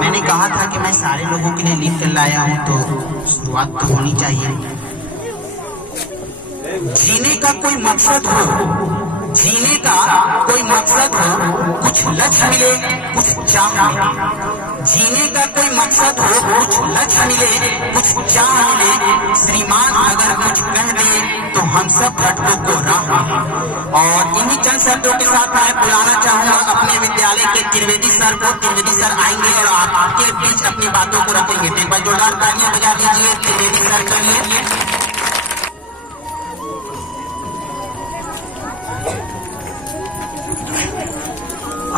मैंने कहा था कि मैं सारे लोगों के लिए लिख कर लाया हूँ, तो शुरुआत तो होनी चाहिए। जीने का कोई मकसद हो, जीने का कोई मकसद हो, कुछ लक्ष्य मिले, कुछ चाह मिले। जीने का कोई मकसद हो, कुछ लक्ष्य मिले, कुछ चाह मिले। श्रीमान अगर कुछ कह दे तो हम सब भटकों को राह मिले। और इन्हीं चंद शब्दों के साथ मैं बुलाना चाहूंगा अपने विद्यालय के त्रिवेदी सर को। त्रिवेदी सर आएंगे और आपके बीच अपनी बातों को रखेंगे। तो एक बार जोरदार तालियां बजा दीजिए त्रिवेदी सर के लिए।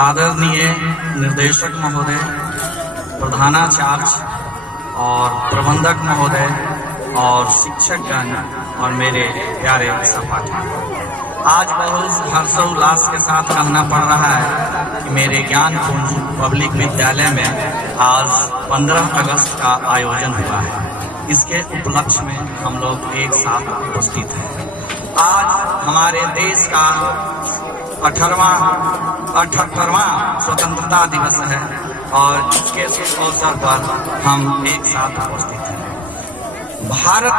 आदरणीय निर्देशक महोदय, प्रधानाचार्य और प्रबंधक महोदय और शिक्षकगण और मेरे प्यारे सहपाठी, आज बहुत हर्षोल्लास के साथ कहना पड़ रहा है कि मेरे ज्ञानकुंज पब्लिक विद्यालय में आज 15 अगस्त का आयोजन हुआ है। इसके उपलक्ष्य में हम लोग एक साथ उपस्थित हैं। आज हमारे देश का 78वां स्वतंत्रता दिवस है और इसके अवसर पर हम एक साथ उपस्थित हैं। भारत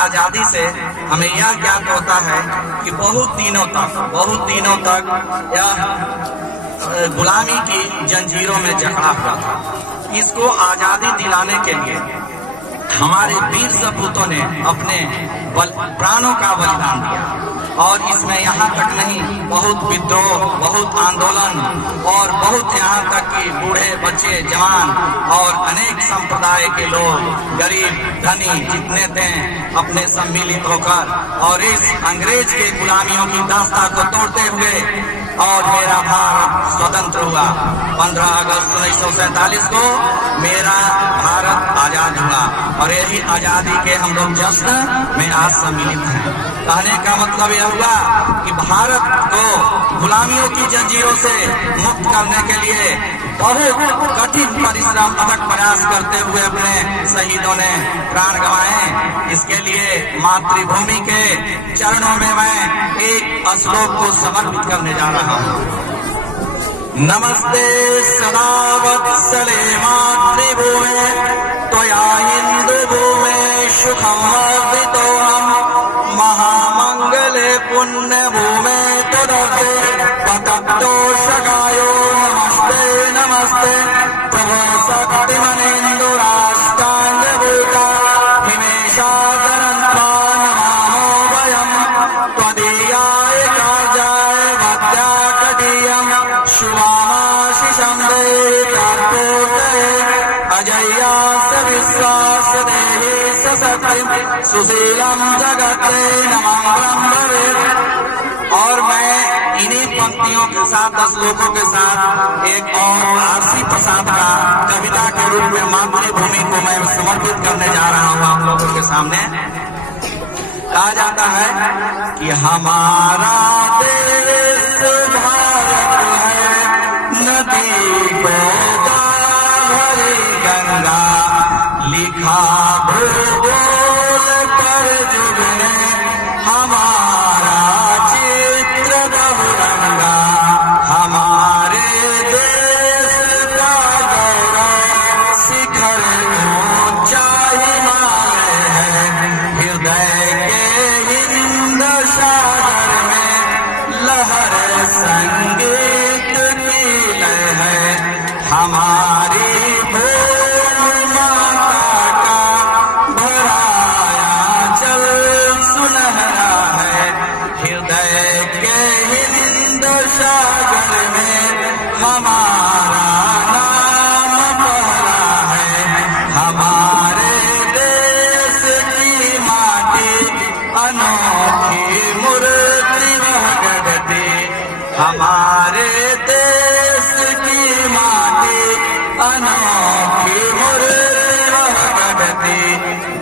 आजादी से हमें यह ज्ञात होता है कि बहुत दिनों तक यह गुलामी की जंजीरों में जकड़ा हुआ था। इसको आजादी दिलाने के लिए हमारे वीर सपूतों ने अपने प्राणों का बलिदान दिया। और इसमें यहाँ तक नहीं, बहुत विद्रोह, बहुत आंदोलन और बहुत यहाँ तक कि बूढ़े, बच्चे, जवान और अनेक संप्रदाय के लोग, गरीब, धनी जितने थे, अपने सम्मिलित होकर और इस अंग्रेज के गुलामियों की दास्ता को तोड़ते हुए और मेरा भारत स्वतंत्र हुआ। 15 अगस्त 1947 को मेरा भारत आजाद हुआ और यही आजादी के हम लोग जश्न में आज सम्मिलित हैं। कहने का मतलब यह हुआ कि भारत को गुलामियों की जंजीरों से मुक्त करने के लिए बहुत कठिन परिश्रम, अथक प्रयास करते हुए अपने शहीदों ने प्राण गंवाए। इसके लिए मातृभूमि के चरणों में मैं एक श्लोक को समर्पित करने जा रहा हूँ। नमस्ते सदा वत्सले मातृभूमे त्वया हिंदू भूमे सुखम वर्धितोऽहम् महामंगले पुण्य भूमे तदर्थे पतप्तोषकायो नमस्ते नमस्ते प्रभो शक्तिमनेन्दु राष्ट्रांगभूता हिमेशा दरन्त्वा नमामो वयम् त्वदीयाय कार्याय भद्राकटीयम् शुभामाशिषं देहि प्राप्तोदये अजय्यास विश्वास देहि सशक्तिं सुशीलम जगते नमः ब्रह्मवेद। और मैं इन्हीं पंक्तियों के साथ, 10 श्लोकों के साथ एक और आरसी प्रसाद का कविता के रूप में मातृभूमि को मैं समर्पित करने जा रहा हूँ आप लोगों के सामने। कहा जाता है कि हमारा देश भारत है, नदी गोदावरी गंगा, लिखा भूगोल पर जुग ने हमारा चित्र बहुरंगा। हमारे देश का गौरव शिखर ऊंचा हिमालय है, हृदय के हिंद सागर में लहर संगीत की लय है। हमारी हमारे देश की माटी अनोखी मूर्ति वह गढ़ती,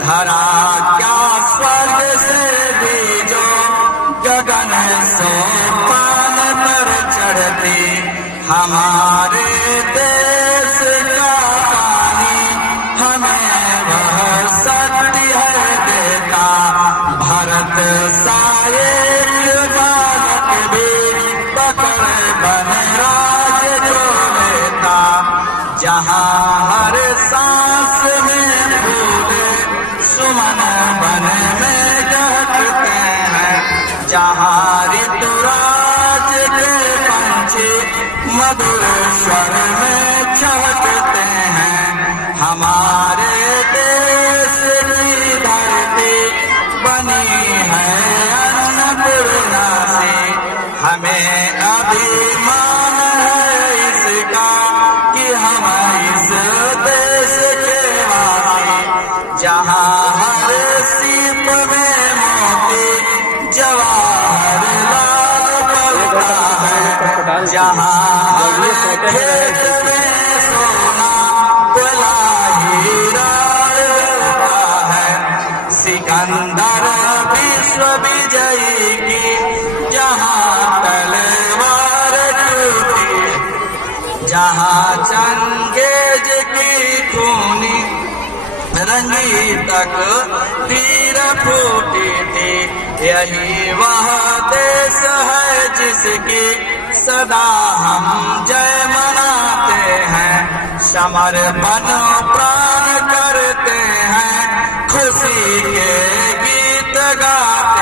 धरा क्या स्वर्ग से भी जो गगन सोपान पर चढ़ती। हमारे देश का पानी हमें वह शक्ति है देता, भारत सारे बालक भी बन राज जो लेता। जहाँ हर सांस में फूले सुमन बन में गहकते हैं, जहाँ ऋतुराज के पंछी मधुर स्वर में छलकते हैं। हमारे देश की धरती बनी है अन्नपूर्णा से, हमें अभिमान है इसका कि हम इस देश के वासी। जहाँ हर सीप में मोती जवाहर लाल पलता है, जहाँ हर खेत में सोना हीरा गलता है। सिकंदर विश्व विजयी की जहाँ तलवार टूटी, जहाँ चंगेज की खूनी रंगी तक तीर फूटी थी, यही वह देश है जिसकी सदा हम जय मनाते हैं। समर्पण प्राण करते हैं, खुशी के गीत गाते